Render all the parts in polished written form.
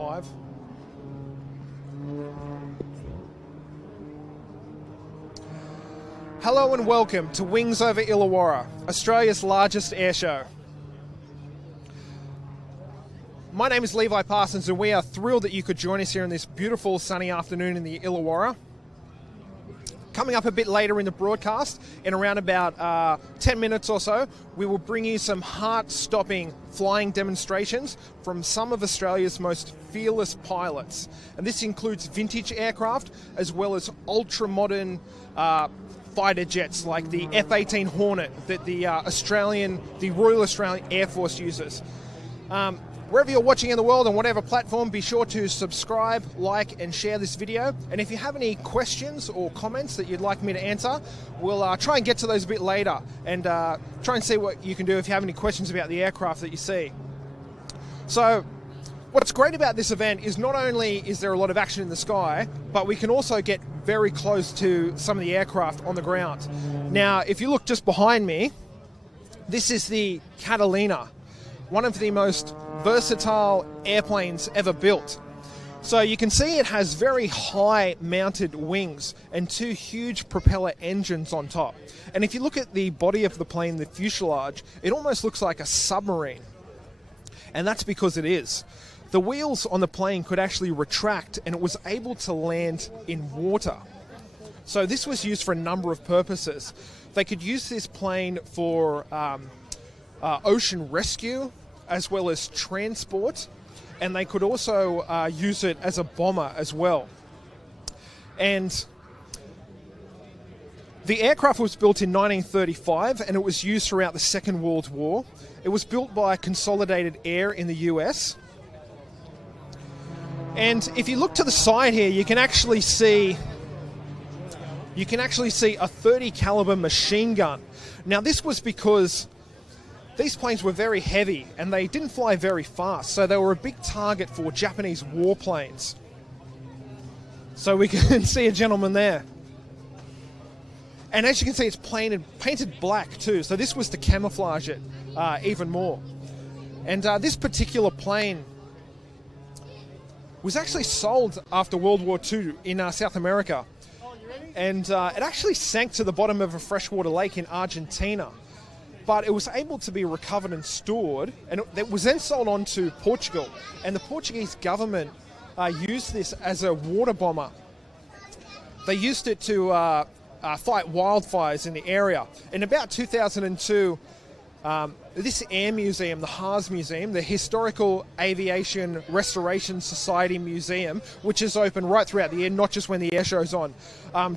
5. Hello and welcome to Wings Over Illawarra, Australia's largest airshow. My name is Levi Parsons and we are thrilled that you could join us here on this beautiful sunny afternoon in the Illawarra. Coming up a bit later in the broadcast, in around about 10 minutes or so, we will bring you some heart-stopping flying demonstrations from some of Australia's most fearless pilots. And this includes vintage aircraft as well as ultra-modern fighter jets like the F-18 Hornet that the Royal Australian Air Force uses. Wherever you're watching in the world, on whatever platform, be sure to subscribe, like, and share this video. And if you have any questions or comments that you'd like me to answer, we'll try and get to those a bit later and try and see what you can do if you have any questions about the aircraft that you see. So, what's great about this event is not only is there a lot of action in the sky, but we can also get very close to some of the aircraft on the ground. Now, if you look just behind me, this is the Catalina, one of the most versatile airplanes ever built. So you can see it has very high mounted wings and 2 huge propeller engines on top. And if you look at the body of the plane, the fuselage, it almost looks like a submarine. And that's because it is. The wheels on the plane could actually retract and it was able to land in water. So this was used for a number of purposes. They could use this plane for ocean rescue, as well as transport, and they could also use it as a bomber as well. And the aircraft was built in 1935 and it was used throughout the Second World War. It was built by Consolidated Air in the US. And if you look to the side here, you can actually see a 30 caliber machine gun. Now this was because these planes were very heavy and they didn't fly very fast, so they were a big target for Japanese warplanes. So we can see a gentleman there. And as you can see, it's painted black too, so this was to camouflage it even more. And this particular plane was actually sold after World War II in South America. And it actually sank to the bottom of a freshwater lake in Argentina. But it was able to be recovered and stored, and it was then sold on to Portugal. And the Portuguese government used this as a water bomber. They used it to fight wildfires in the area. In about 2002, this air museum, the Haas Museum, the Historical Aviation Restoration Society Museum, which is open right throughout the year, not just when the air show's on,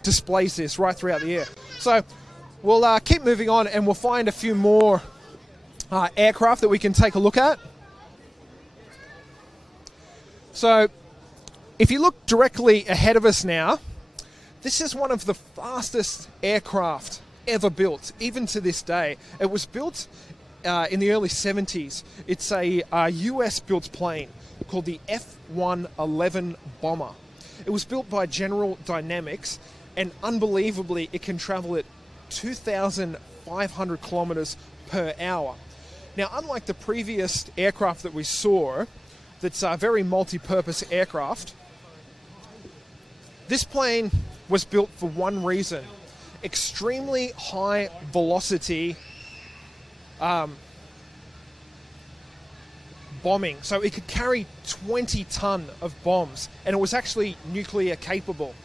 displays this right throughout the year. So we'll keep moving on and we'll find a few more aircraft that we can take a look at. So if you look directly ahead of us now, this is one of the fastest aircraft ever built, even to this day. It was built in the early 70s. It's a US-built plane called the F-111 bomber. It was built by General Dynamics, and unbelievably, it can travel at 2,500 kilometers per hour. Now, unlike the previous aircraft that we saw, that's a very multi-purpose aircraft, this plane was built for one reason: extremely high velocity bombing. So it could carry 20 ton of bombs, and it was actually nuclear capable.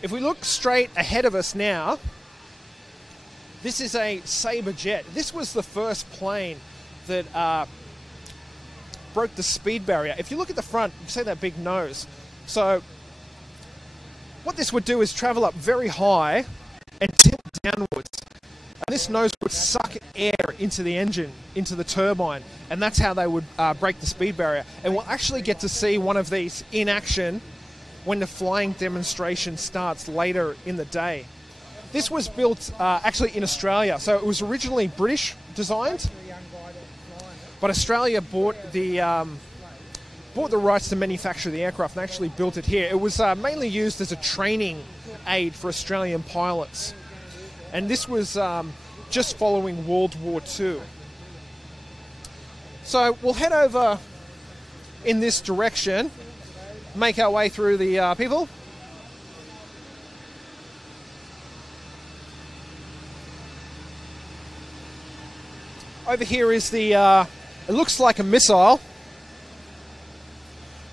If we look straight ahead of us now, this is a Sabre jet. This was the first plane that broke the speed barrier. If you look at the front, you see that big nose. So what this would do is travel up very high and tilt downwards. And this nose would suck air into the engine, into the turbine, and that's how they would break the speed barrier. And we'll actually get to see one of these in action when the flying demonstration starts later in the day. This was built actually in Australia, so it was originally British designed, but Australia bought the rights to manufacture the aircraft and actually built it here. It was mainly used as a training aid for Australian pilots. And this was just following World War II. So we'll head over in this direction, make our way through the people. Over here is the, it looks like a missile.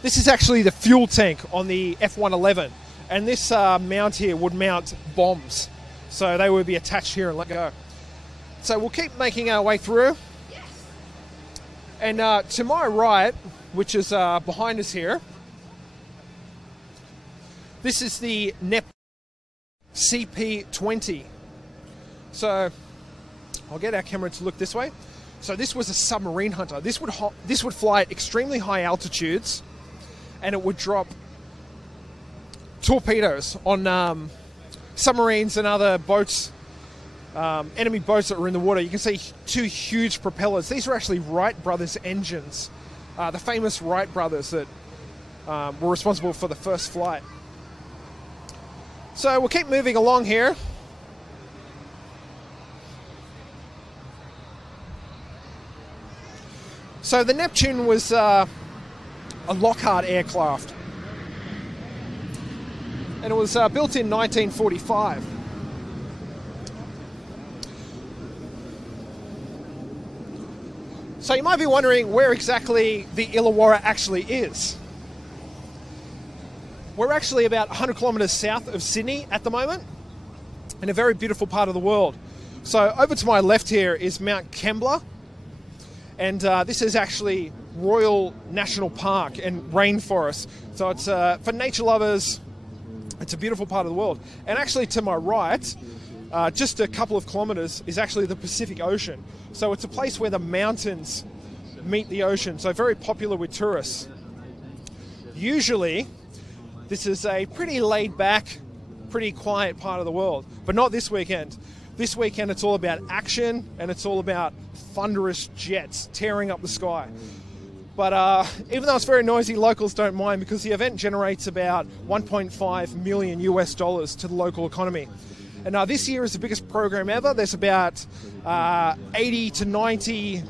This is actually the fuel tank on the F-111. And this mount here would mount bombs. So they would be attached here and let go. So we'll keep making our way through. And to my right, which is behind us here, this is the NEP CP-20. So I'll get our camera to look this way. So this was a submarine hunter. This would fly at extremely high altitudes, and it would drop torpedoes on submarines and other boats, enemy boats that were in the water. You can see two huge propellers. These were actually Wright brothers engines, the famous Wright brothers that were responsible for the first flight. So we'll keep moving along here. So the Neptune was a Lockhart aircraft, and it was built in 1945. So you might be wondering where exactly the Illawarra actually is. We're actually about 100 kilometres south of Sydney at the moment, in a very beautiful part of the world. So over to my left here is Mount Kembla, and this is actually Royal National Park and rainforest. So it's for nature lovers, it's a beautiful part of the world. And actually to my right, just a couple of kilometres, is actually the Pacific Ocean. So it's a place where the mountains meet the ocean, so very popular with tourists. Usually, this is a pretty laid-back, pretty quiet part of the world, but not this weekend. This weekend it's all about action, and it's all about thunderous jets tearing up the sky. But even though it's very noisy, locals don't mind, because the event generates about $1.5 million US to the local economy. And this year is the biggest program ever. There's about 80 to 90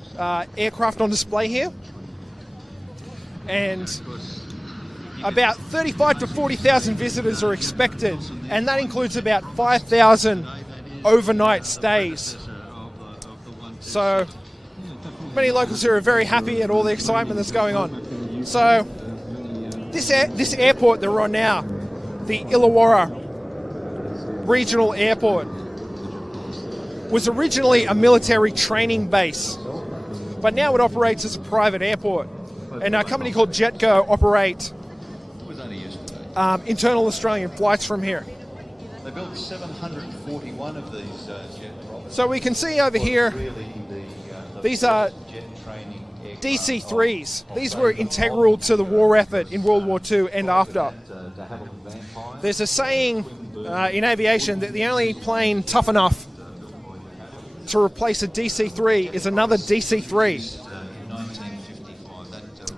aircraft on display here, and about 35 to 40,000 visitors are expected, and that includes about 5,000 overnight stays. So many locals here are very happy at all the excitement that's going on. So this airport that we're on now, the Illawarra Regional Airport, was originally a military training base, but now it operates as a private airport. And a company called Jetco operate internal Australian flights from here. They built 741 of these jet. So we can see over here, these are DC-3s. These were integral to the war effort in World War II and after. There's a saying in aviation that the only plane tough enough to replace a DC-3 is another DC-3.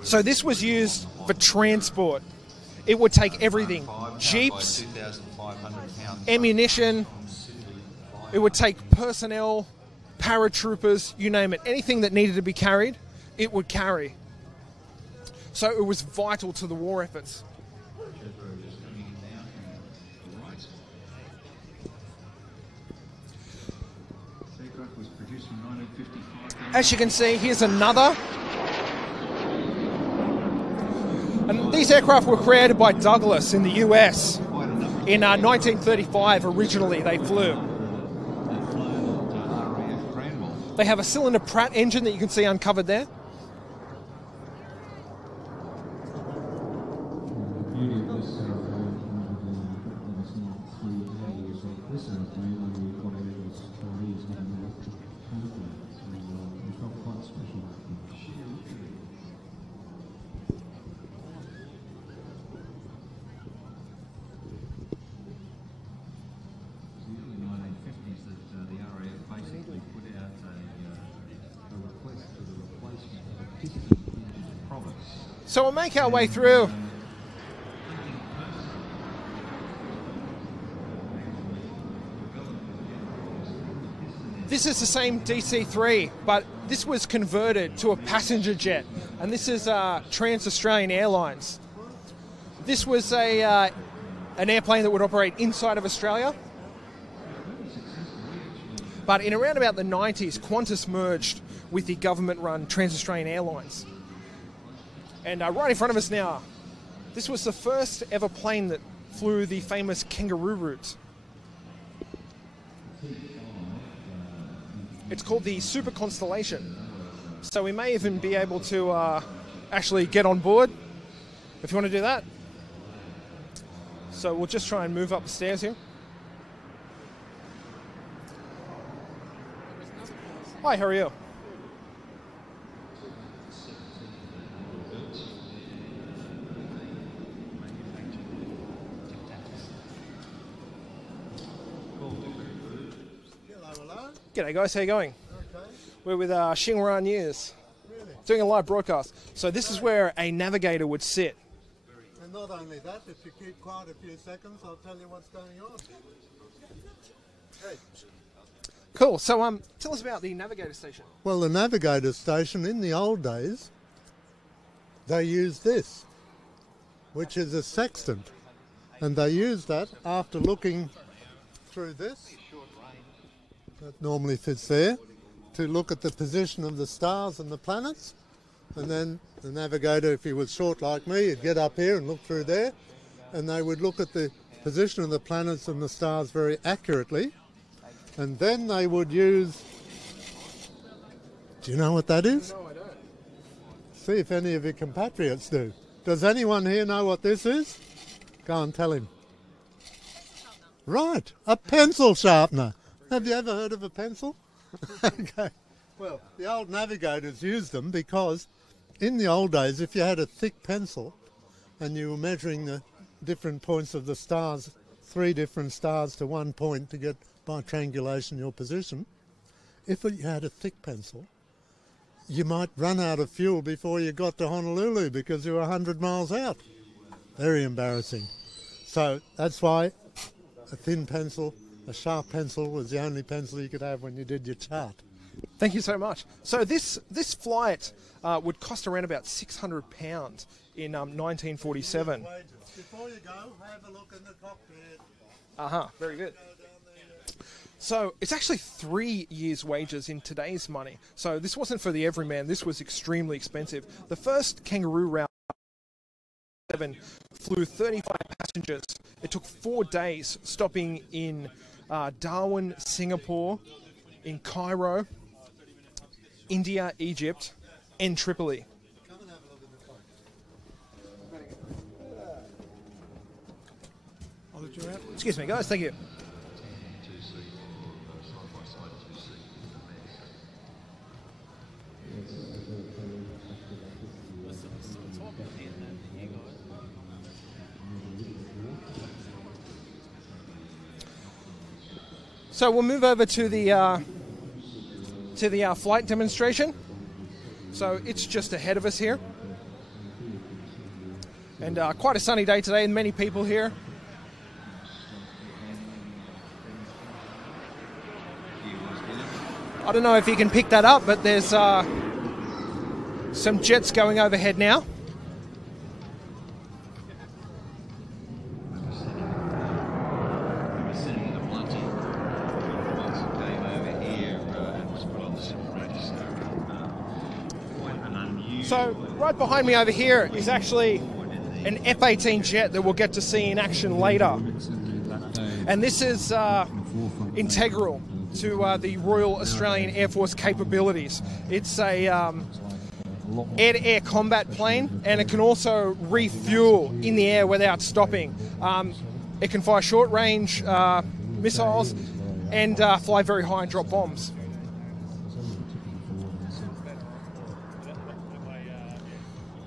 So this was used for transport. It would take everything: jeeps, ammunition, it would take personnel, paratroopers, you name it. Anything that needed to be carried, it would carry. So it was vital to the war efforts. As you can see, here's another. And these aircraft were created by Douglas in the US. In 1935, originally, they flew. They have a cylinder Pratt engine that you can see uncovered there. So we'll make our way through. This is the same DC-3, but this was converted to a passenger jet, and this is Trans-Australian Airlines. This was an airplane that would operate inside of Australia. But in around about the 90s, Qantas merged with the government-run Trans-Australian Airlines. And right in front of us now, this was the first ever plane that flew the famous kangaroo route. It's called the Super Constellation. So we may even be able to actually get on board, if you want to do that. So we'll just try and move up the stairs here. Hi, how are you? G'day guys, how you going? Okay. We're with Xinhua News, Really? doing a live broadcast. So this is where a navigator would sit. And not only that, if you keep quiet a few seconds, I'll tell you what's going on. Hey. Cool, so tell us about the navigator station. Well, the navigator station, in the old days, they used this, which is a sextant. And they used that after looking through this, that normally fits there, to look at the position of the stars and the planets. And then the navigator, if he was short like me, he'd get up here and look through there, and they would look at the position of the planets and the stars very accurately. And then they would use... Do you know what that is? No, I don't. See if any of your compatriots do. Does anyone here know what this is? Go and tell him. Right, a pencil sharpener. Have you ever heard of a pencil? Okay. Well, the old navigators used them because in the old days, if you had a thick pencil and you were measuring the different points of the stars, 3 different stars to 1 point to get by triangulation your position, if you had a thick pencil, you might run out of fuel before you got to Honolulu because you were 100 miles out. Very embarrassing. So that's why a thin pencil, a sharp pencil, was the only pencil you could have when you did your chart. Thank you so much. So this flight would cost around about £600 in 1947. Before you go, have a look in the cockpit. Very good. So it's actually 3 years' wages in today's money. So this wasn't for the everyman. This was extremely expensive. The first kangaroo route flew 35 passengers. It took 4 days, stopping in Darwin, Singapore, in Cairo, India, Egypt, and Tripoli. Excuse me, guys. Thank you. So we'll move over to the flight demonstration. So it's just ahead of us here, and quite a sunny day today, and many people here. I don't know if you can pick that up, but there's some jets going overhead now. So right behind me over here is actually an F-18 jet that we'll get to see in action later. And this is integral to the Royal Australian Air Force capabilities. It's a air-to-air combat plane, and it can also refuel in the air without stopping. It can fire short-range missiles and fly very high and drop bombs.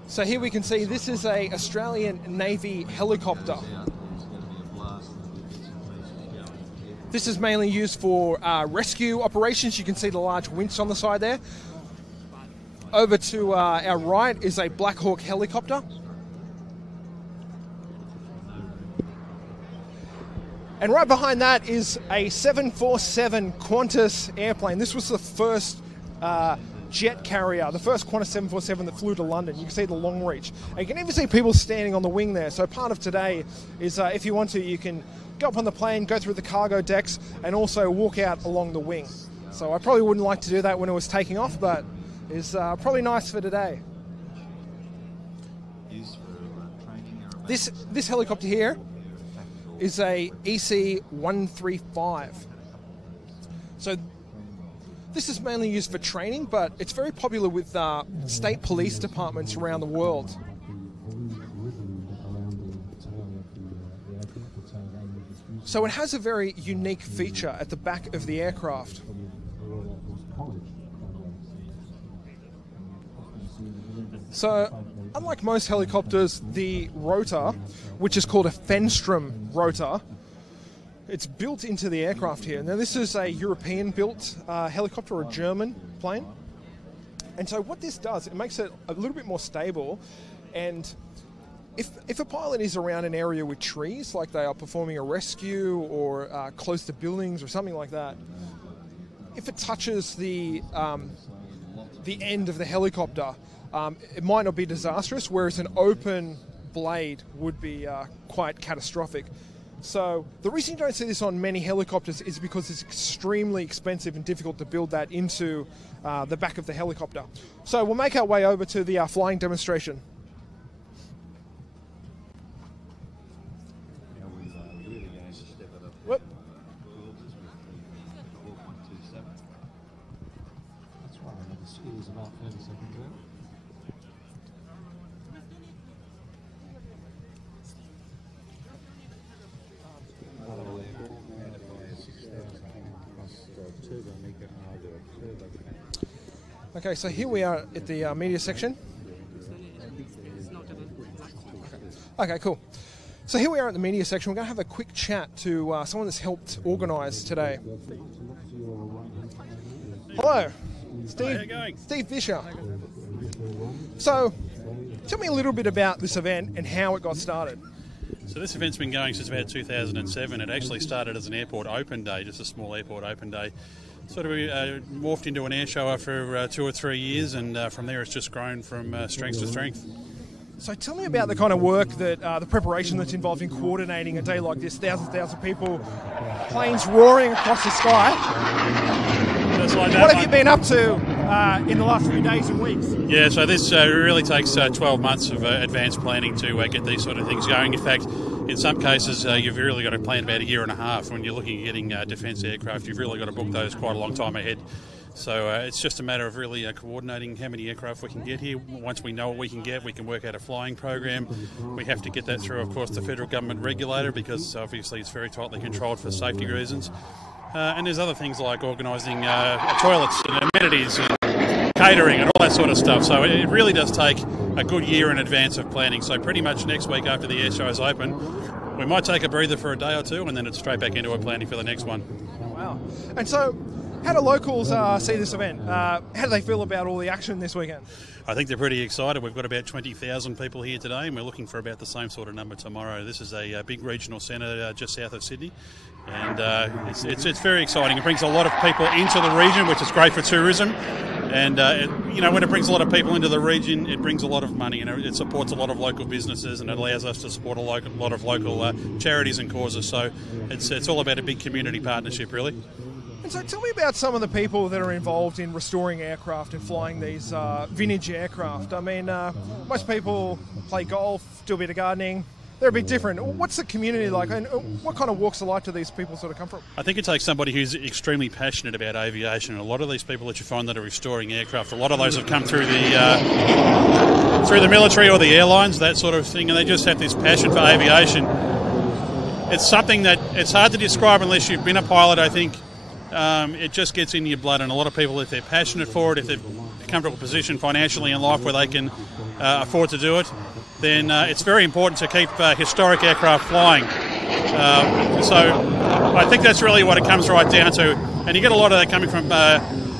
So here we can see this is a Australian Navy helicopter. This is mainly used for rescue operations. You can see the large winch on the side there. Over to our right is a Black Hawk helicopter. And right behind that is a 747 Qantas airplane. This was the first jet carrier, the first Qantas 747 that flew to London. You can see the long reach. And you can even see people standing on the wing there. So part of today is, if you want to, you can go up on the plane, go through the cargo decks, and also walk out along the wing. So I probably wouldn't like to do that when it was taking off, but it's probably nice for today. This helicopter here is a EC-135. So this is mainly used for training, but it's very popular with state police departments around the world. So it has a very unique feature at the back of the aircraft. So, unlike most helicopters, the rotor, which is called a Fenstrom rotor, it's built into the aircraft here. Now, this is a European-built helicopter, or a German plane. And so what this does, it makes it a little bit more stable. And if a pilot is around an area with trees, like they are performing a rescue or close to buildings or something like that, if it touches the end of the helicopter, it might not be disastrous, whereas an open blade would be quite catastrophic. So the reason you don't see this on many helicopters is because it's extremely expensive and difficult to build that into the back of the helicopter. So we'll make our way over to the flying demonstration. Whoop. Okay, so here we are at the media section. Okay, cool. So here we are at the media section. We're going to have a quick chat to someone that's helped organise today. Hello, Steve. How are you going? Steve Fisher. So, tell me a little bit about this event and how it got started. So this event's been going since about 2007. It actually started as an airport open day, just a small airport open day. Sort of morphed into an air show after 2 or 3 years, and from there it's just grown from strength to strength. So tell me about the kind of work that, the preparation that's involved in coordinating a day like this, thousands of people, planes roaring across the sky. Just like that What have one. you been up to in the last few days and weeks? Yeah, so this really takes 12 months of advanced planning to get these sort of things going. In fact, in some cases, you've really got to plan about 1.5 years. When you're looking at getting defence aircraft, you've really got to book those quite a long time ahead. So it's just a matter of really coordinating how many aircraft we can get here. Once we know what we can get, we can work out a flying program. We have to get that through, of course, the federal government regulator, because obviously it's very tightly controlled for safety reasons. And there's other things like organising toilets and amenities and catering and all that sort of stuff. So it really does take a good year in advance of planning. So pretty much next week after the air show is open, we might take a breather for a day or two, and then it's straight back into our planning for the next one. Wow. And so, how do locals see this event? How do they feel about all the action this weekend? I think they're pretty excited. We've got about 20,000 people here today, and we're looking for about the same sort of number tomorrow. This is a big regional centre just south of Sydney, and it's very exciting. It brings a lot of people into the region, which is great for tourism. And when it brings a lot of people into the region, it brings a lot of money, and it supports a lot of local businesses, and it allows us to support a lot of local charities and causes. So it's all about a big community partnership, really. And so tell me about some of the people that are involved in restoring aircraft and flying these vintage aircraft. I mean, most people play golf, do a bit of gardening. They're a bit different. What's the community like, and what kind of walks of life do these people sort of come from? I think it takes somebody who's extremely passionate about aviation. A lot of these people that you find that are restoring aircraft, a lot of those have come through the military or the airlines, that sort of thing, and they just have this passion for aviation. It's something that it's hard to describe unless you've been a pilot, I think. It just gets in your blood, and a lot of people, if they're passionate for it, if they've come to a position financially in life where they can afford to do it, then it's very important to keep historic aircraft flying. So I think that's really what it comes right down to. And you get a lot of that coming from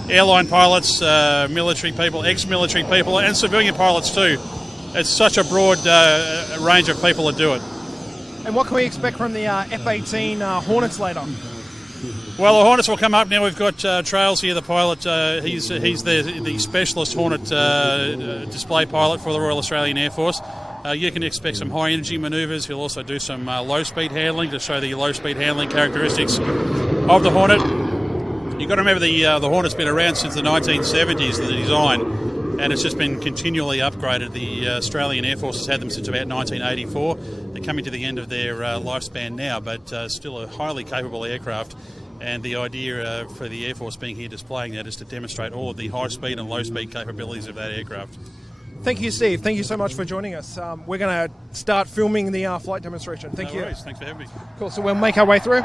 airline pilots, military people, ex-military people, and civilian pilots too. It's such a broad range of people that do it. And what can we expect from the F-18 Hornets later? Well, the Hornets will come up now. We've got Trails here, the pilot. He's the specialist Hornet display pilot for the Royal Australian Air Force. You can expect some high energy manoeuvres. He'll also do some low speed handling to show the low speed handling characteristics of the Hornet. You've got to remember the Hornet's been around since the 1970s, the design, and it's just been continually upgraded. The Australian Air Force has had them since about 1984. They're coming to the end of their lifespan now, but still a highly capable aircraft. And the idea for the Air Force being here displaying that is to demonstrate all of the high speed and low speed capabilities of that aircraft. Thank you, Steve. Thank you so much for joining us. We're going to start filming the flight demonstration. Thank you. Worries. Thanks for having me. Cool. So we'll make our way through.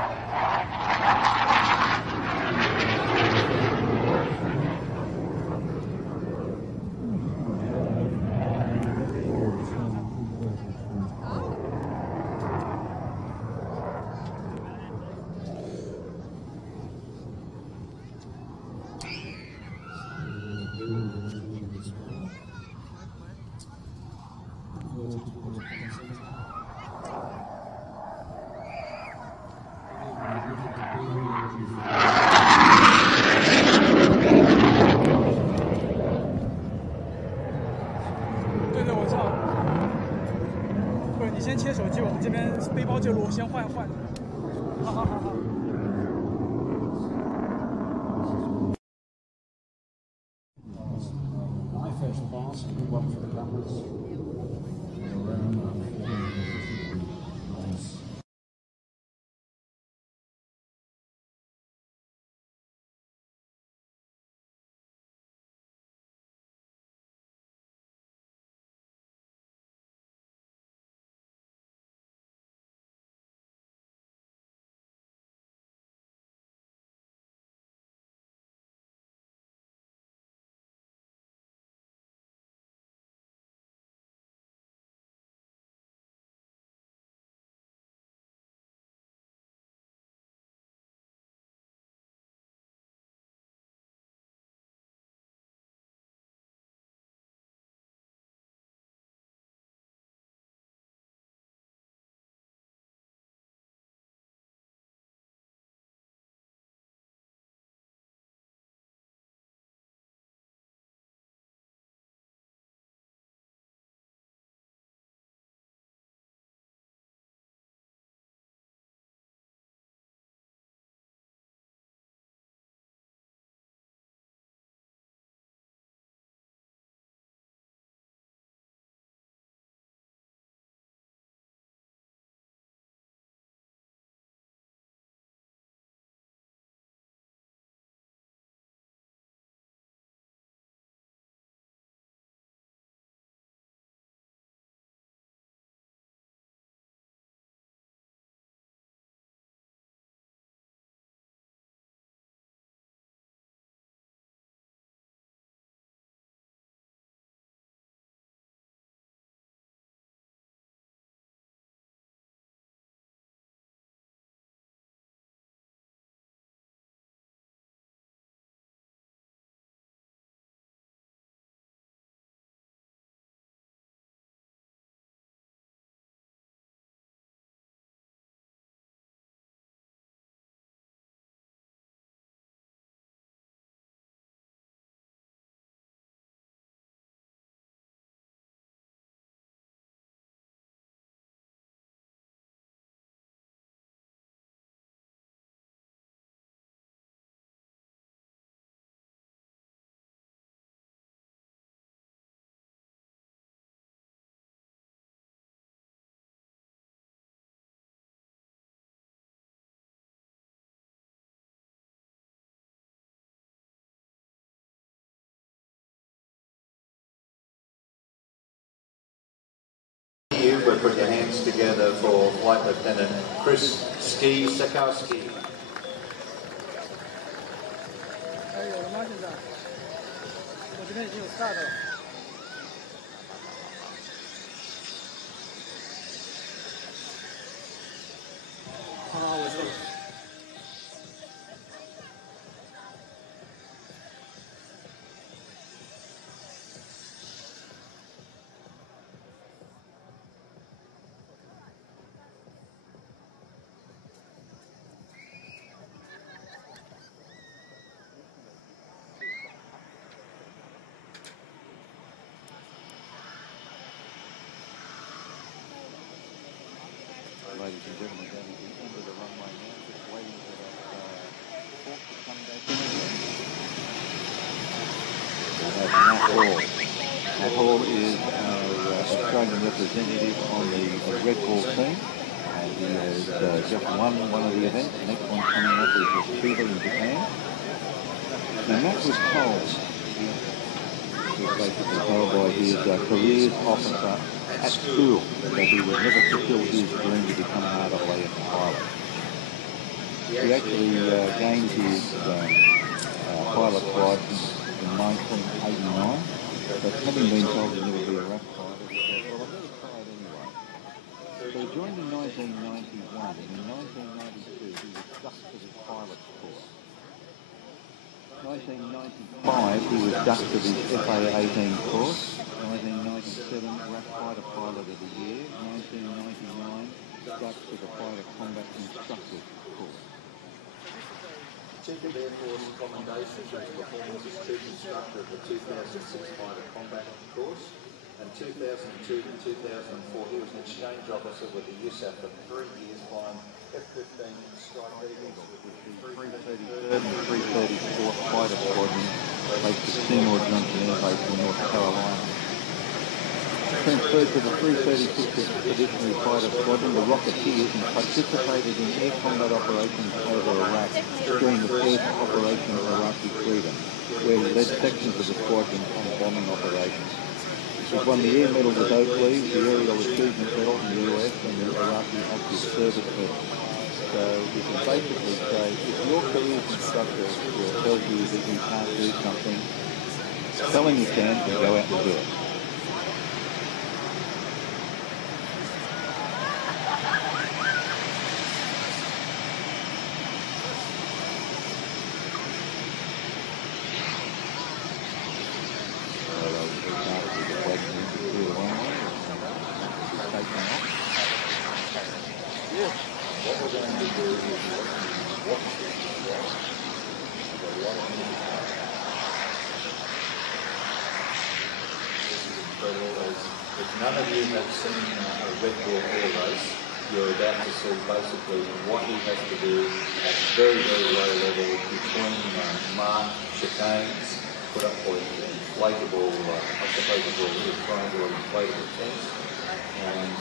But put your hands together for Flight Lieutenant Chris Sakowski. ladies and gentlemen, down at the end of the runway now, just waiting for that hawk to come back in again. We have Matt Hall. Matt Hall is our Australian representative on the Red Bull team. And he has just won one of the events. The next one coming up is the Sabre in Japan. Now Matt was told, he was basically told by his careers officer at school that he would never fulfill his dream to become an RAAF pilot. He actually gained his pilot's license in 1989, but having been told he'd never be a RAF pilot, he said, well, I've never tried anyway. So he joined in 1991, and in 1992 he was ducked to the pilot's course. 1995 he was ducked to his FA-18 course. 1997 RAF Fighter Pilot of the Year. 1999 ducked to the Fighter Combat Instructor course. Chief of Air Force Commendation was performed as Chief Instructor of the 2006 Fighter Combat course. And 2002 to 2004 he was an exchange officer with the USAF for 3 years flying F-15 strike vehicles with the 333rd and 334th Fighter Squadron based at Seymour Johnson Air Base in North Carolina. Transferred to the 336th Expeditionary Fighter Squadron, the Rocketeers, and participated in air combat operations over Iraq during the first Operation Iraqi Freedom, where he led sections of the squadron on bombing operations. He won the Air Medal with Oak Leaves, the Aerial Achievement Medal from the US, and the Iraqi Active Service Medal. So we can basically say, if your career instructor tells you that you can't do something, tell him you can and go out and do it. If none of you have seen a Red Bull air race, you're about to see basically what he has to do at very, very low level between marked chicanes, put up for inflatable, I suppose it's all triangular inflatable tents, and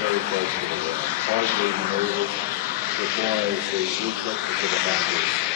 very close to the ground. High speed manoeuvres requires the reflexes of the muscles.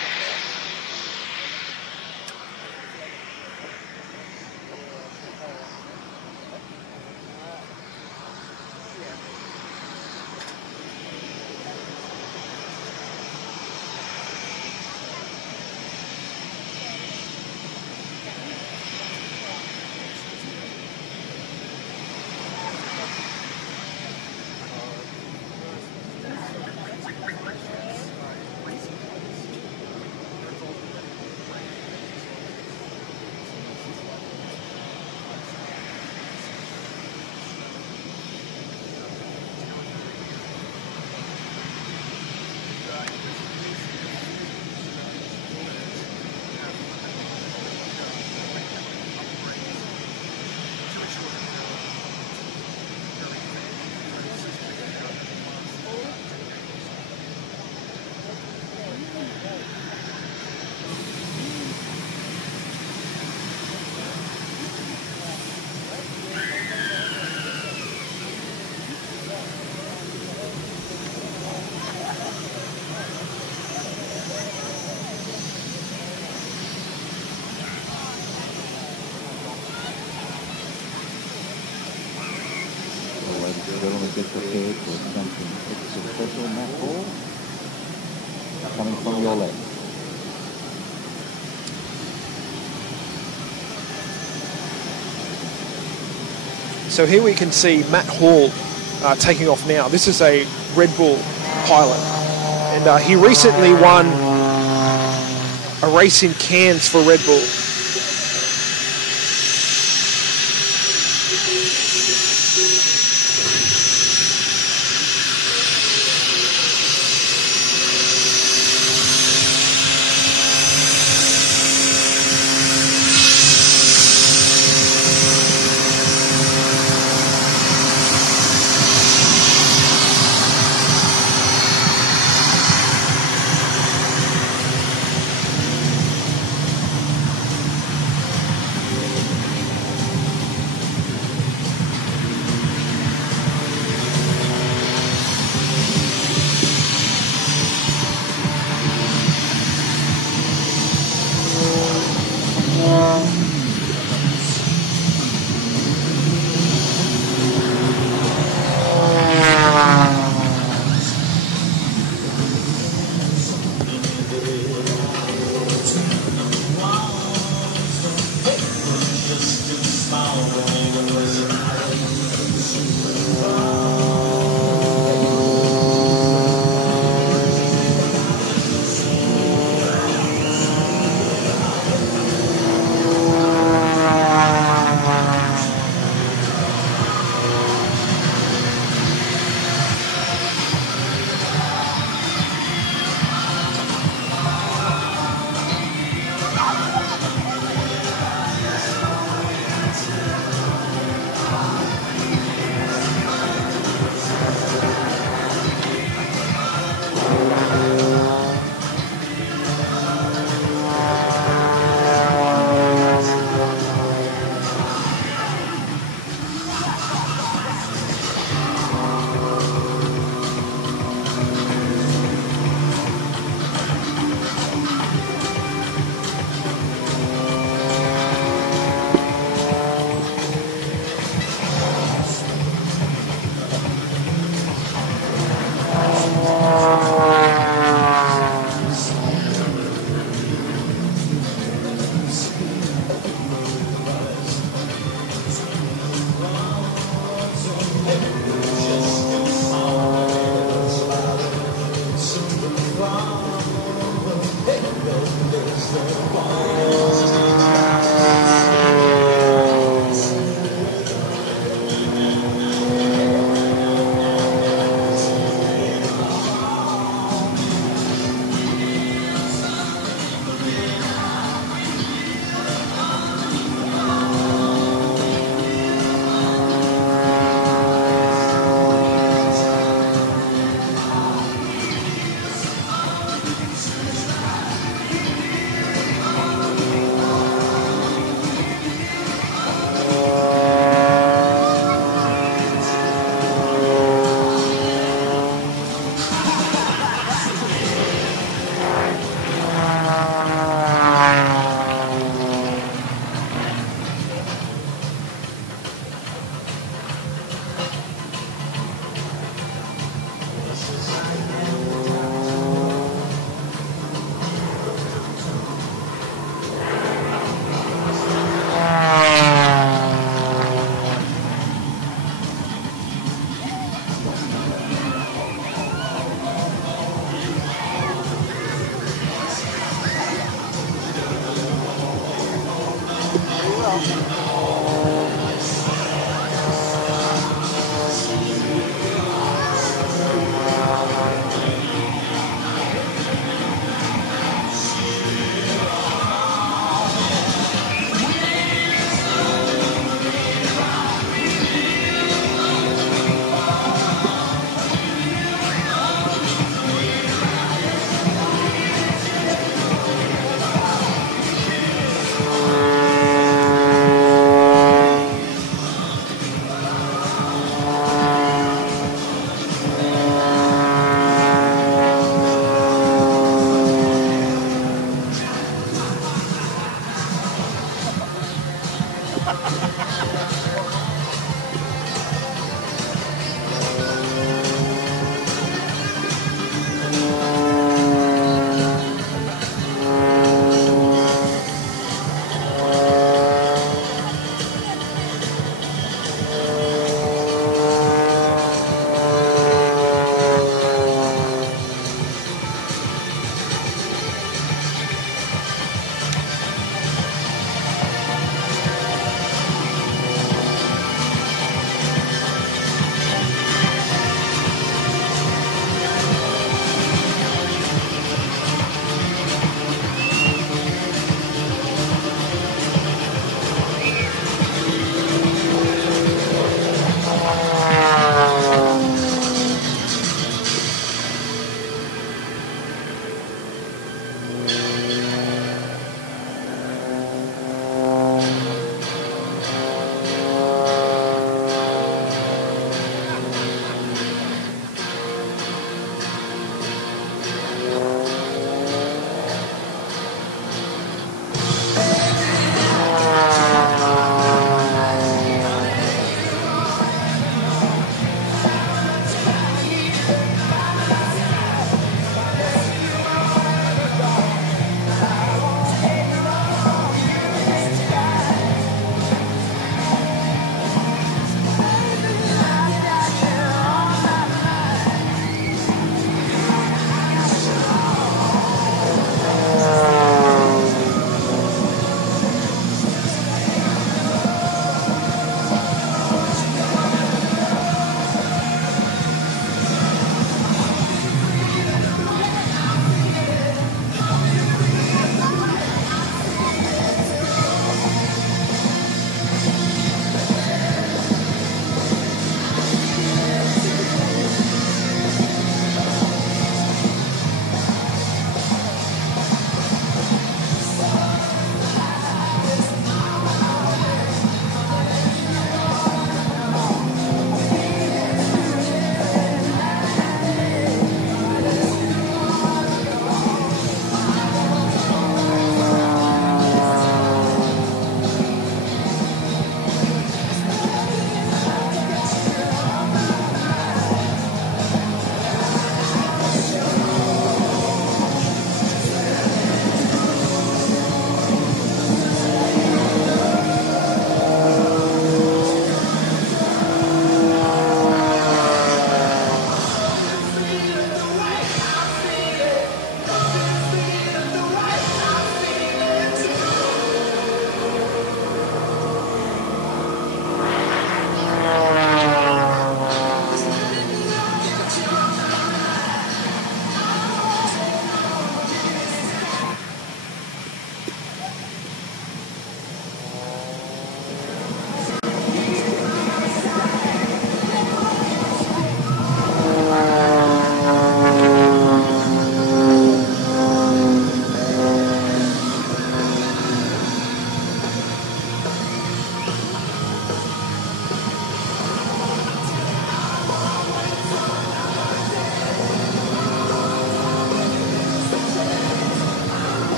Gentlemen, get prepared for something extra special. Matt Hall, coming from your left. So here we can see Matt Hall taking off now. This is a Red Bull pilot, and he recently won a race in Cairns for Red Bull.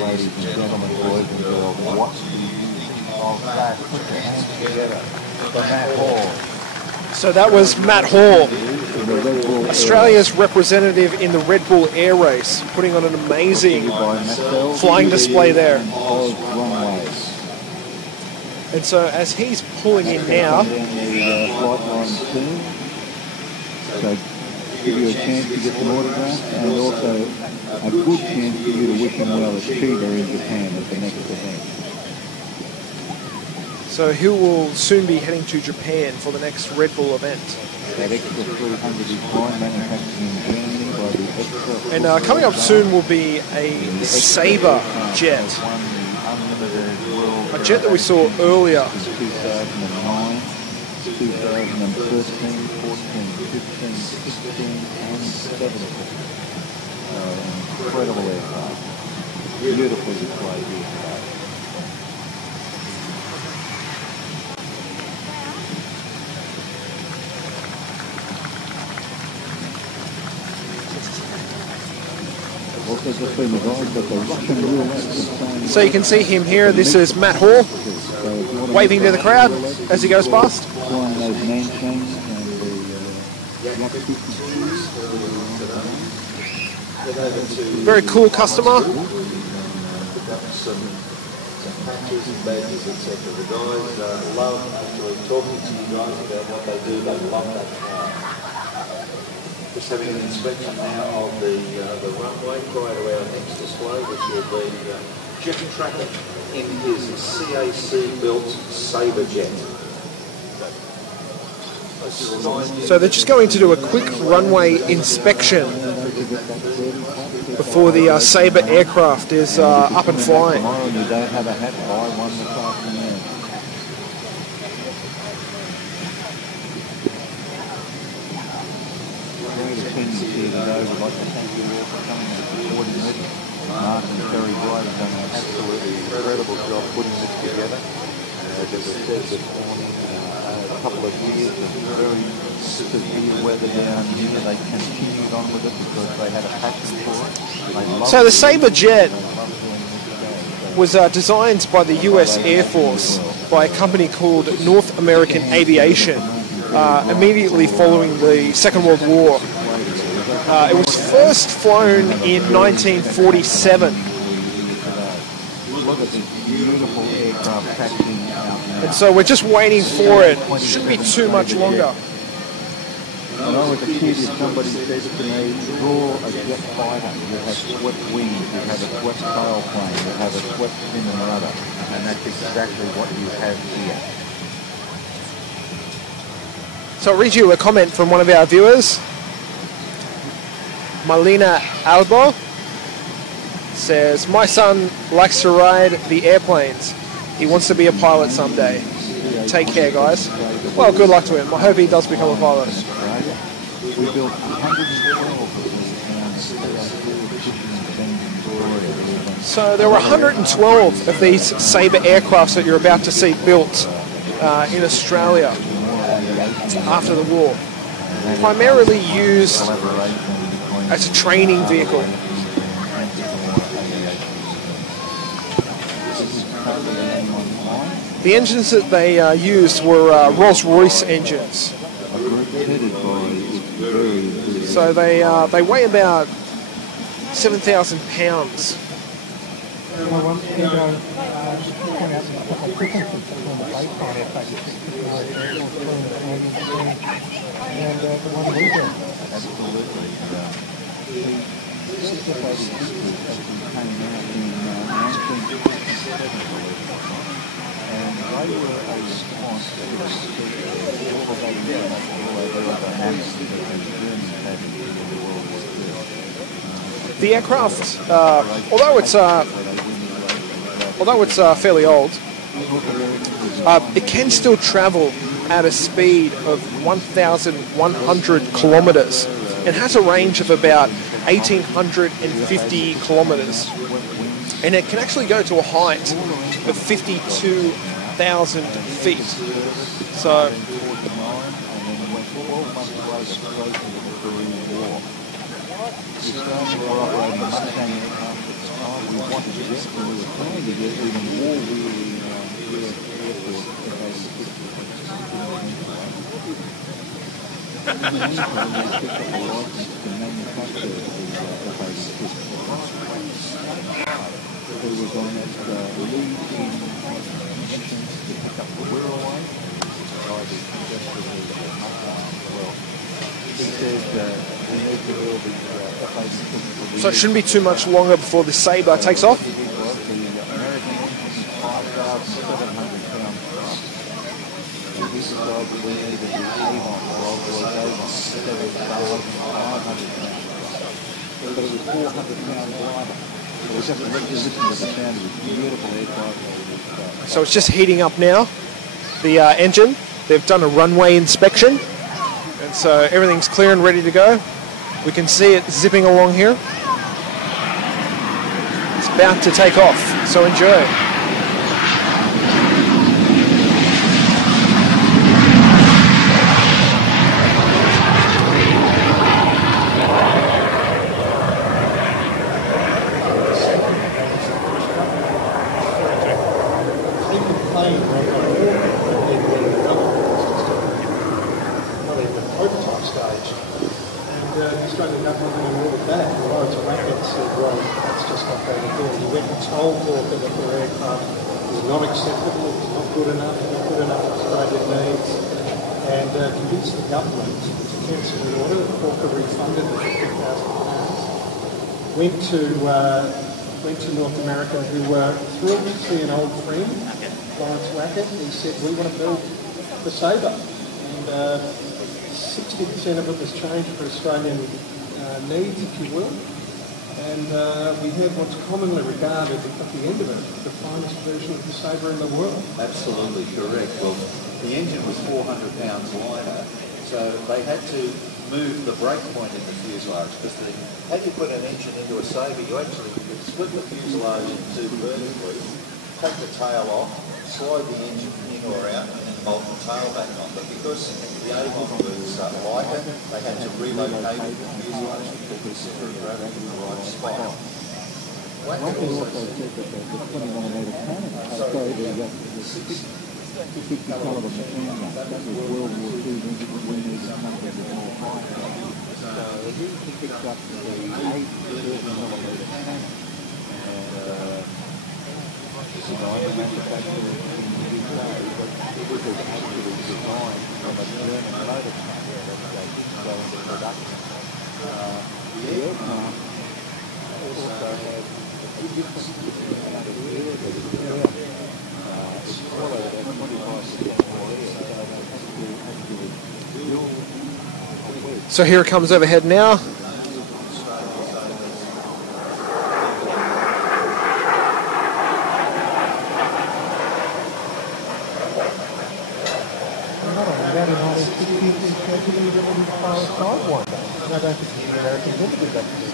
ladies and gentlemen, boys and girls, what's the use of that? Put your hands together for Matt Hall. So that was Matt Hall, Australia's representative in the Red Bull Air Race, putting on an amazing flying display there. And so as he's pulling in now, so give you a chance to get some autographs and also a good chance for you to wish him well at Chiba in Japan at the next event. so he will soon be heading to Japan for the next Red Bull event. That extra 300 is fine, manufactured in Germany by the extra. And coming up soon will be a Sabre jet. A jet that we saw earlier. 2009, 2013, 14, 15, 16 and 17. Incredible aircraft. Beautifully displayed here today. Also just been advised that the Russian roulette. So you can see him here. This is Matt Hall waving to the crowd as he goes past. Flying those man chains and the Very cool customer. Some patches and badges, etc. The guys love actually talking to you guys about what they do. They love that car. Just having an inspection now of the runway prior to our next display, which will be Jeff Tracker in his CAC-built Sabre jet. So they're just going to do a quick runway inspection before the Sabre aircraft is up and flying. Tomorrow you don't have a hat, buy one this afternoon. Great attendance here today. We'd like to thank you all for coming and supporting this. Mark and Terry White have done an absolutely incredible job putting this together. As I said this morning, a couple of years of very severe weather down here. They continued on with it because they had a passion for it. So the Sabre jet was designed by the US Air Force by a company called North American Aviation immediately following the Second World War. It was first flown in 1947. Look at this beautiful aircraft packaging out now. And so we're just waiting for it. Shouldn't be too much longer. When I was a kid, if somebody said to me, draw a jet fighter, you have swept wings, you have a swept tailplane, you have a swept fin and rudder, and that's exactly what you have here. So I'll read you a comment from one of our viewers. Malina Albo says, my son likes to ride the airplanes. He wants to be a pilot someday. Take care, guys. Well, good luck to him. I hope he does become a pilot. We built 112 So there were 112 of these Sabre aircrafts that you're about to see built in Australia after the war. Primarily used as a training vehicle. The engines that they used were Rolls-Royce engines. So they weigh about 7,000 pounds. The aircraft, although it's fairly old, it can still travel at a speed of 1,100 kilometres and has a range of about 1,850 kilometres. And it can actually go to a height of 52,000 feet. So wanted to get, and we were trying to get even more really US airports to have the in the meantime, they picked up a license to manufacture the F-86 who was on that lead in missions to pick up the Wirral one. The guy who suggested the Maritime as well. He said we need to build the F-86. So it shouldn't be too much longer before the Sabre takes off. The American 5,700 pound thrust. And he decided we needed the Avon, Rolls-Royce Avon, 7,500 pound thrust. But it was 400 pound lighter. It was just listen to the sound of this beautiful aircraft. So it's just heating up now, the engine. They've done a runway inspection, and so everything's clear and ready to go. We can see it zipping along here. It's about to take off, so enjoy. Convinced the government to cancel the order. The Hawker refunded the £50,000. Went to North America, who were thrilled to see an old friend, Lawrence Wackett. He said, "We want to build the Sabre," and 60% of it was changed for Australian needs, if you will. And we had what's commonly regarded at the end of it, the finest version of the Sabre in the world. Absolutely correct. Well, the engine was 400 pounds lighter, so they had to move the brake point in the fuselage, because had you put an engine into a Sabre, you actually split the fuselage in two vertically, take the tail off, slide the engine in or out, and then bolt the tail back on. But because the Avon was lighter, they had to relocate the fuselage to put the centre of gravity in the right spot. Wackett also said that the 20mm cannon, the 50 caliber machine gun, that was World War II when we needed something with more firepower. So he picked up the 8mm cannon and designed and manufactured it in the UK, but it was actually designed from a German motor company that they didn't go into production. The aircraft also had a different amount of air that it could air. It swallowed at 25% more air, so they had to actually build a wedge. So here it comes overhead now. I don't think the Americans ever did that to the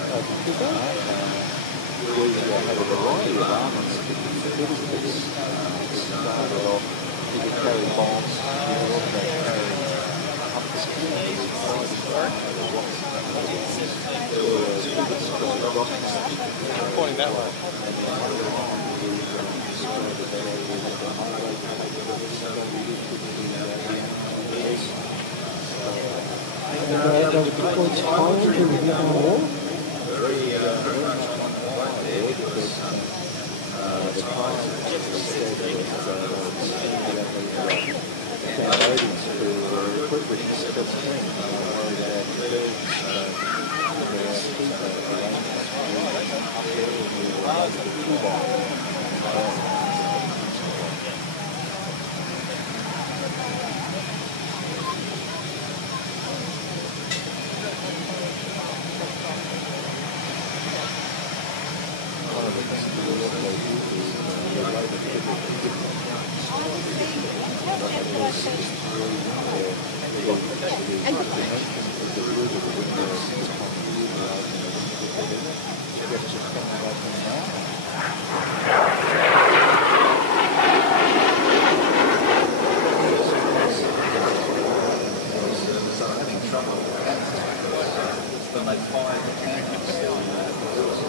We had a variety of armaments. Started off, you could carry bombs, you could also carry up to 2 pointing that way.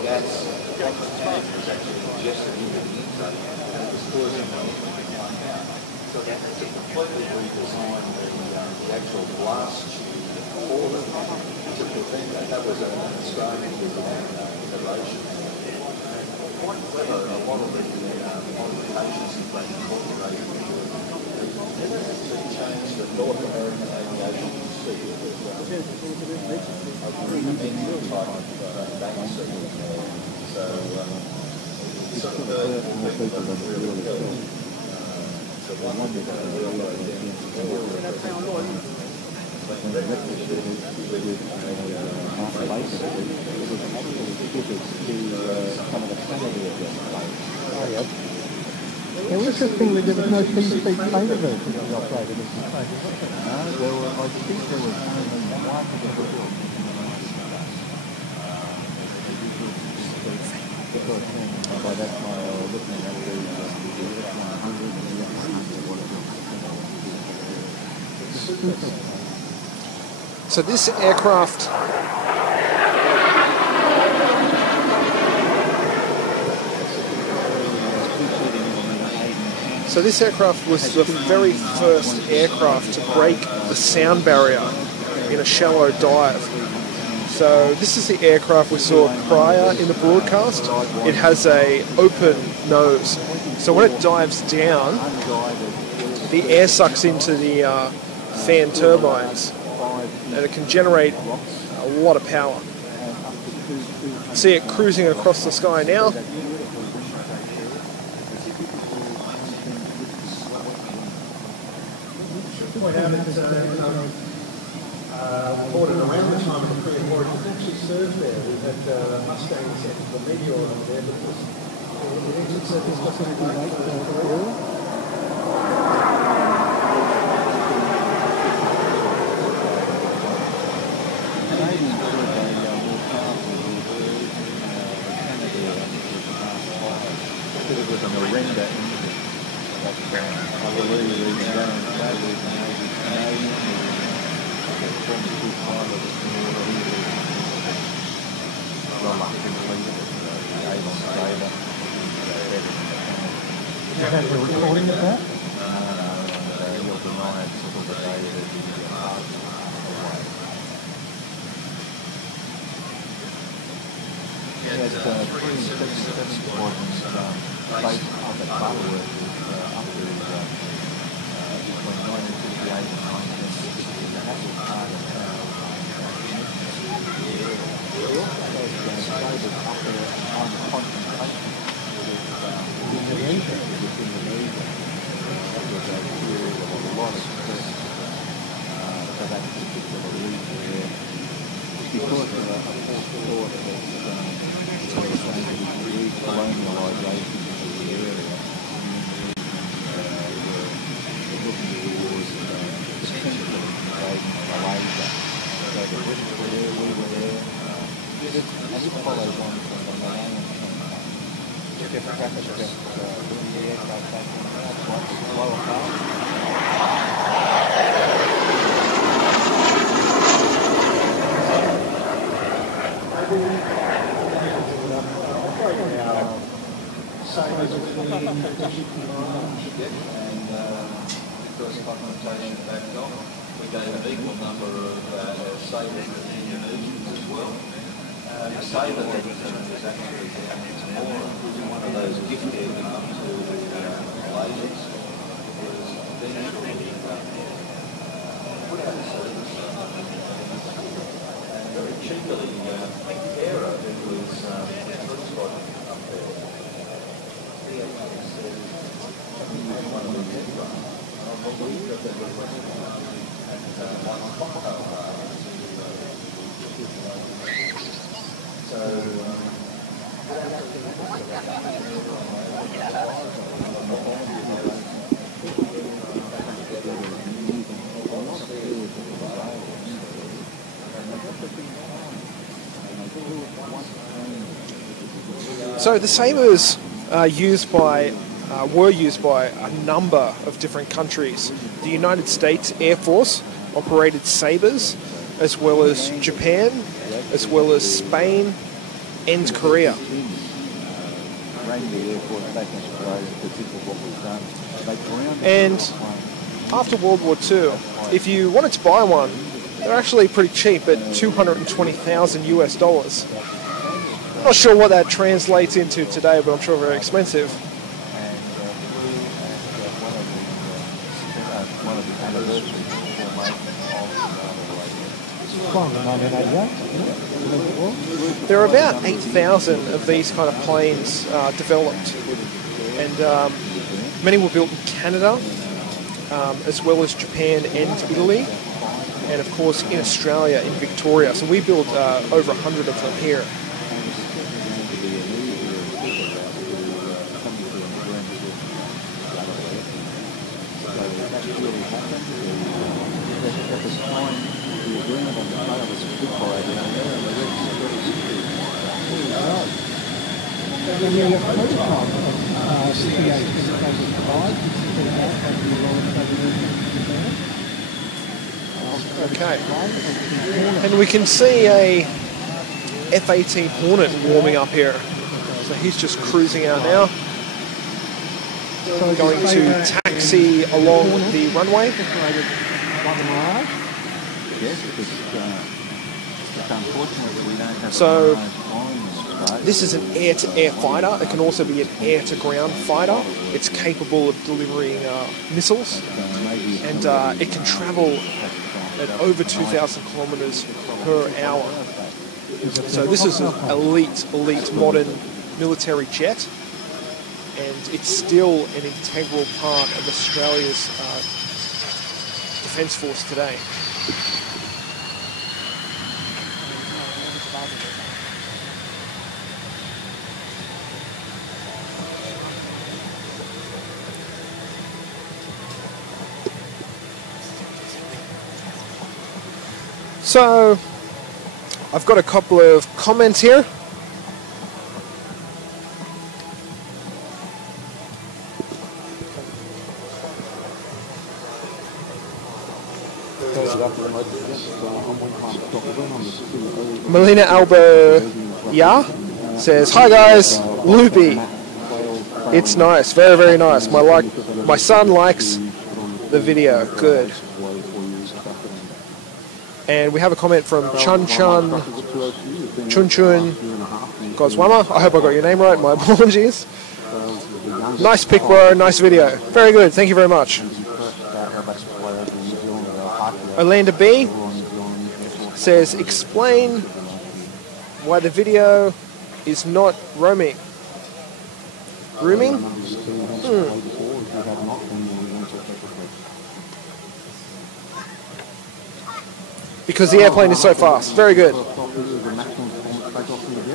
gas from the tank was actually ingested into the intake and it was causing the engine to flame out. So they had to completely redesign the actual blast tube for them to prevent that. That was an Australian innovation. Quite clever, a lot of the modifications have been incorporated into it. Never actually changed the North American aviation procedure. A remaining type of bank sequence. So, some of the people that really good. So one of the There was a thing that there was no three-speed fader version of the operator. No, I think there was only one by that time I was looking at the F-100 and the F-100. So this aircraft was the very first aircraft to break the sound barrier in a shallow dive. So this is the aircraft we saw prior in the broadcast. It has a open nose. So when it dives down, the air sucks into the fan turbines and it can generate a lot of power. See it cruising across the sky now. Point out that around the time of the Korean War, it was actually served there. We had Mustangs and the Meteor on there because the engine service wasn't really late for Korea. It was a Miranda engine. I believe it was You have the recording of that? he'll deny it till the day that he passes away. He had 377 squadrons based on the Butterworth up to between 1958 and 1960. That was part of he also had Sabres up there on the Constellation with Indonesia. That was a period of a lot of success for that particular region there. Because of a false thought that they were saying that it was recolonialisation of the area. We're looking towards potentially invading Malaysia. So the British were there, we were there. And this follows on from the Malayan campaign. Just traffic just doing the aircraft back in now, quite slow apart. Sabres and because of documentation backed off, we gave an equal number of Sabres to the Indonesians as well. The Sabre that was actually more one of those gift aircraft to Malaysians. It was eventually put out of service and very cheaply Aero, it was squadron up there. One of the aircraft. I believe that they were working at one cocktail. So the Sabres were used by a number of different countries. The United States Air Force operated Sabres, as well as Japan, as well as Spain, end career. And after World War II, if you wanted to buy one, they're actually pretty cheap at $220,000 US. Not sure what that translates into today, but I'm sure very expensive. There are about 8,000 of these kind of planes developed, and many were built in Canada, as well as Japan and Italy, and of course in Australia, in Victoria. So we built over 100 of them here. Okay, and we can see a F-18 Hornet warming up here. So he's just cruising out now, going to taxi along the runway. So this is an air-to-air fighter. It can also be an air-to-ground fighter. It's capable of delivering missiles, and it can travel at over 2,000 kilometers per hour. So this is an elite modern military jet, and it's still an integral part of Australia's Defence Force today. So, I've got a couple of comments here. Melina Alba says, "Hi guys, Loopy. It's nice, very, very nice. My son likes the video. Good." And we have a comment from Chun Goswama. I hope I got your name right. My apologies. Nice pic, bro. Nice video. Very good. Thank you very much. Orlando B says, "Explain why the video is not roaming." Rooming? Because the airplane is so fast. Very good.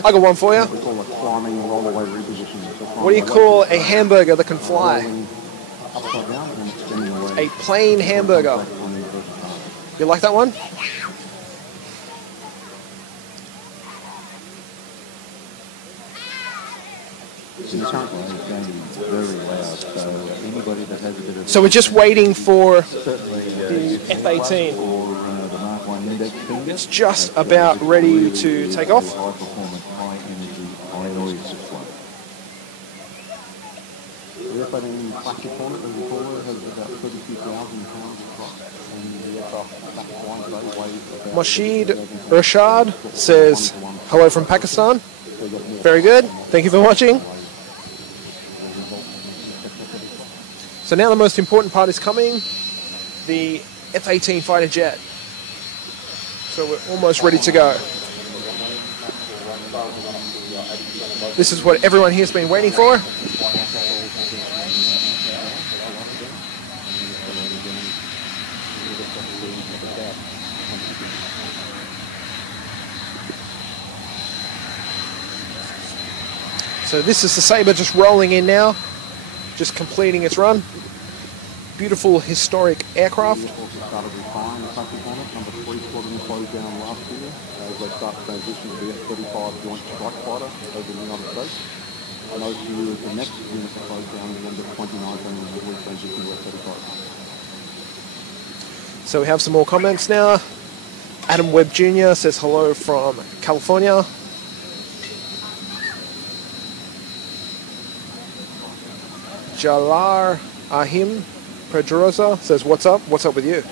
I got one for you. What do you call a hamburger that can fly? A plain hamburger. You like that one? So we're just waiting for the F-18. It's just about ready to take off. Mashid Rashad says, "Hello from Pakistan." Very good. Thank you for watching. So now the most important part is coming, the F-18 fighter jet. So we're almost ready to go. This is what everyone here's been waiting for. So this is the Sabre just rolling in now, just completing its run. Beautiful historic aircraft. So we have some more comments now. Adam Webb Jr. says hello from California. Jalar Ahim Pedroza says, what's up? What's up with you?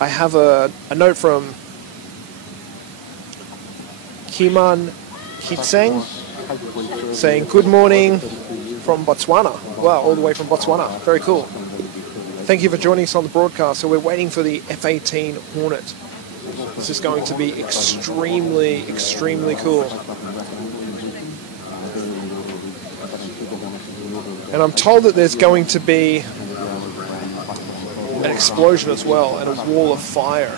I have a note from Kiman Kitseng saying, good morning from Botswana. Wow, all the way from Botswana. Very cool. Thank you for joining us on the broadcast. So we're waiting for the F-18 Hornet. This is going to be extremely, extremely cool. And I'm told that there's going to be an explosion as well and a wall of fire.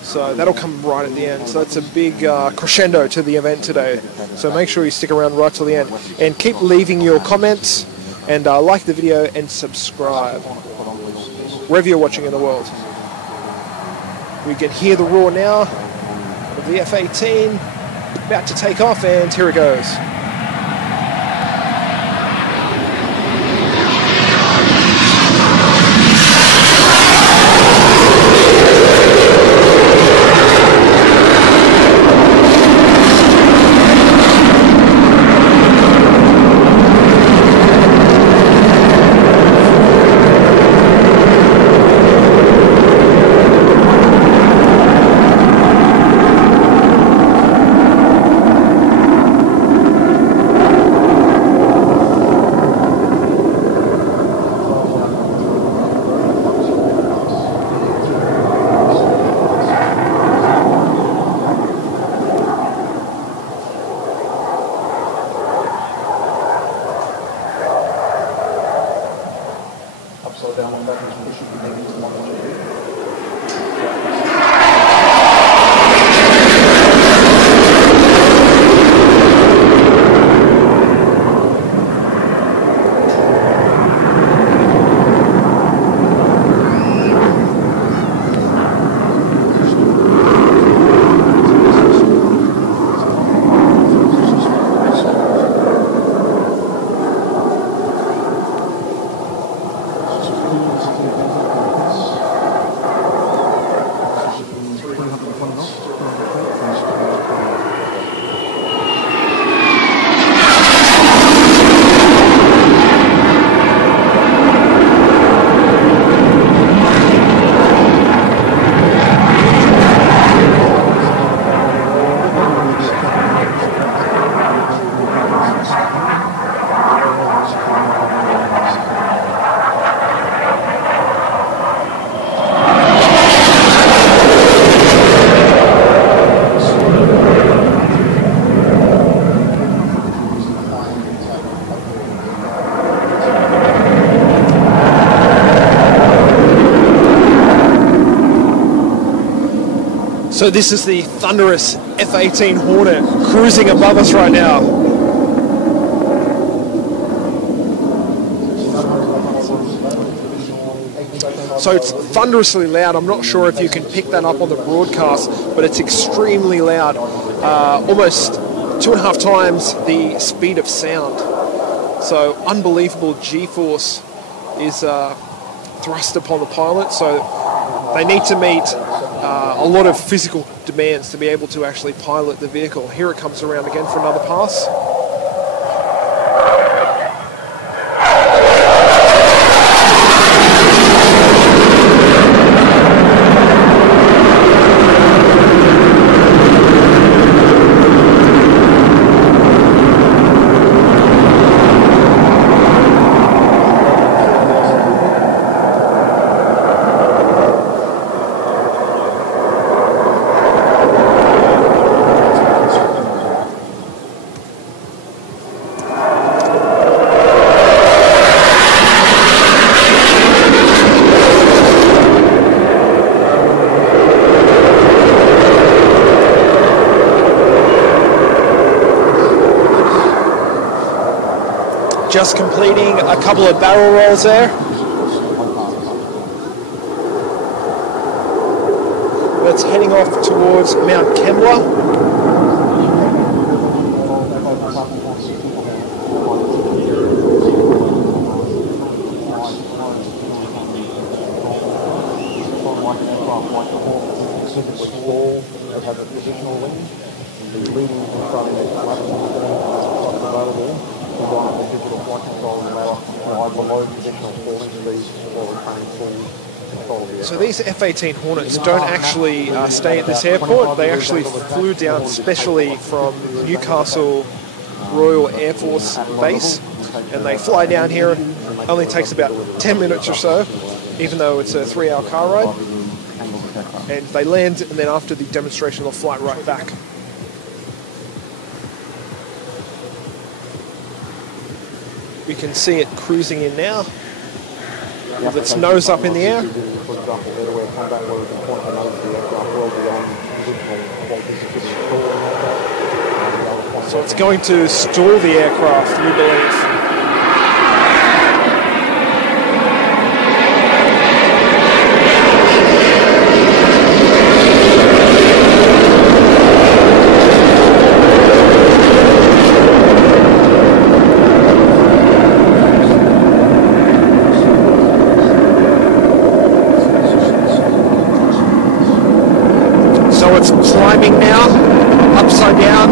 So that'll come right at the end. So that's a big crescendo to the event today. So make sure you stick around right till the end. And keep leaving your comments and like the video and subscribe wherever you're watching in the world. We can hear the roar now of the F-18 about to take off, and here it goes. So this is the thunderous F-18 Hornet cruising above us right now. So it's thunderously loud. I'm not sure if you can pick that up on the broadcast, but it's extremely loud. Almost 2.5 times the speed of sound. So unbelievable G-force is thrust upon the pilot. So they need to meet a lot of physical demands to be able to actually pilot the vehicle. Here it comes around again for another pass. Just completing a couple of barrel rolls there. That's heading off towards Mount Kembla. Have a positional wing, the leading from available. Predominantly digital flight controls allow us to fly below conventional falling speeds while retaining full control of the aircraft. So these F-18 Hornets don't actually stay at this airport. They actually flew down specially from Newcastle Royal Air Force Base, and they fly down here. It only takes about 10 minutes or so, even though it's a 3-hour car ride. And they land, and then after the demonstration, they'll fly right back. We can see it cruising in now, with its nose up in the air. For example, air-to-air combat where we can point the nose of the aircraft well beyond original what this is installed. So it's going to stall the aircraft, we believe. So it's climbing now, upside down.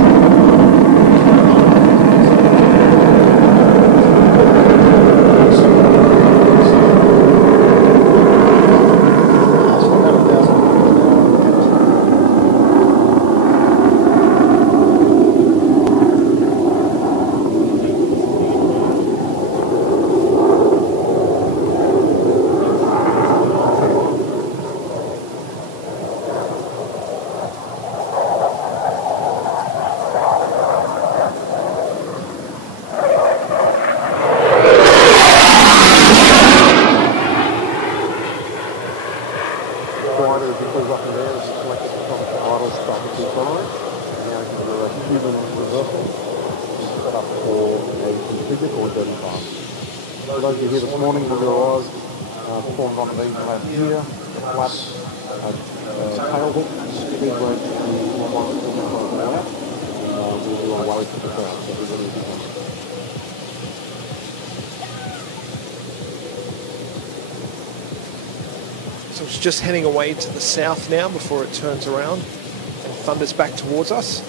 So it's just heading away to the south now before it turns around and thunders back towards us.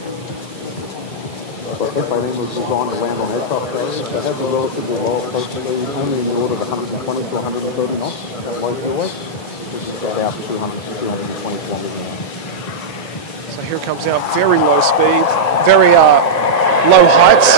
So F-18 was designed to land on aircraft carriers. They have a relatively low approach speed, only in the order of 120 to 130 knots at low fuel weight, which is about out 200 to 220 kilometers an hour. So here it comes now, very low speed, very low heights.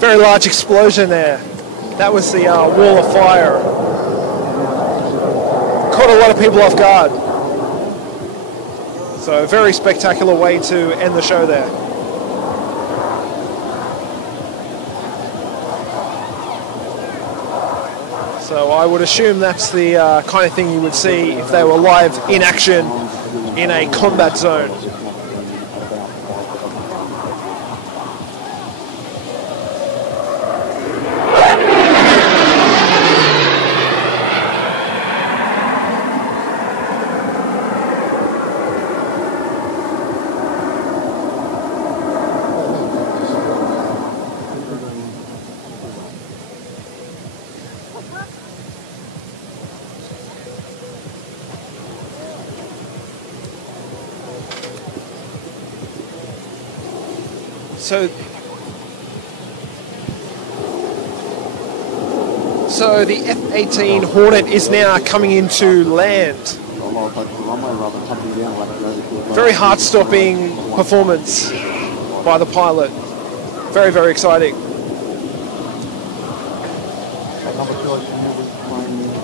Very large explosion there. That was the wall of fire. Caught a lot of people off guard. So a very spectacular way to end the show there. So I would assume that's the kind of thing you would see if they were live in action in a combat zone. So the F-18 Hornet is now coming into land. lower approach to the runway rather than tumbling down. We'll have to go to Very heart-stopping performance by the pilot. Very, very exciting.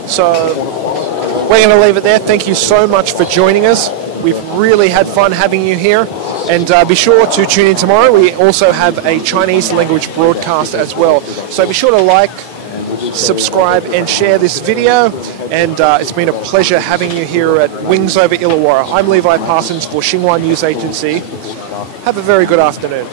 So we're going to leave it there. Thank you so much for joining us. We've really had fun having you here. And be sure to tune in tomorrow. We also have a Chinese language broadcast as well. So be sure to like, subscribe and share this video. And it's been a pleasure having you here at Wings Over Illawarra. I'm Levi Parsons for Xinhua News Agency. Have a very good afternoon.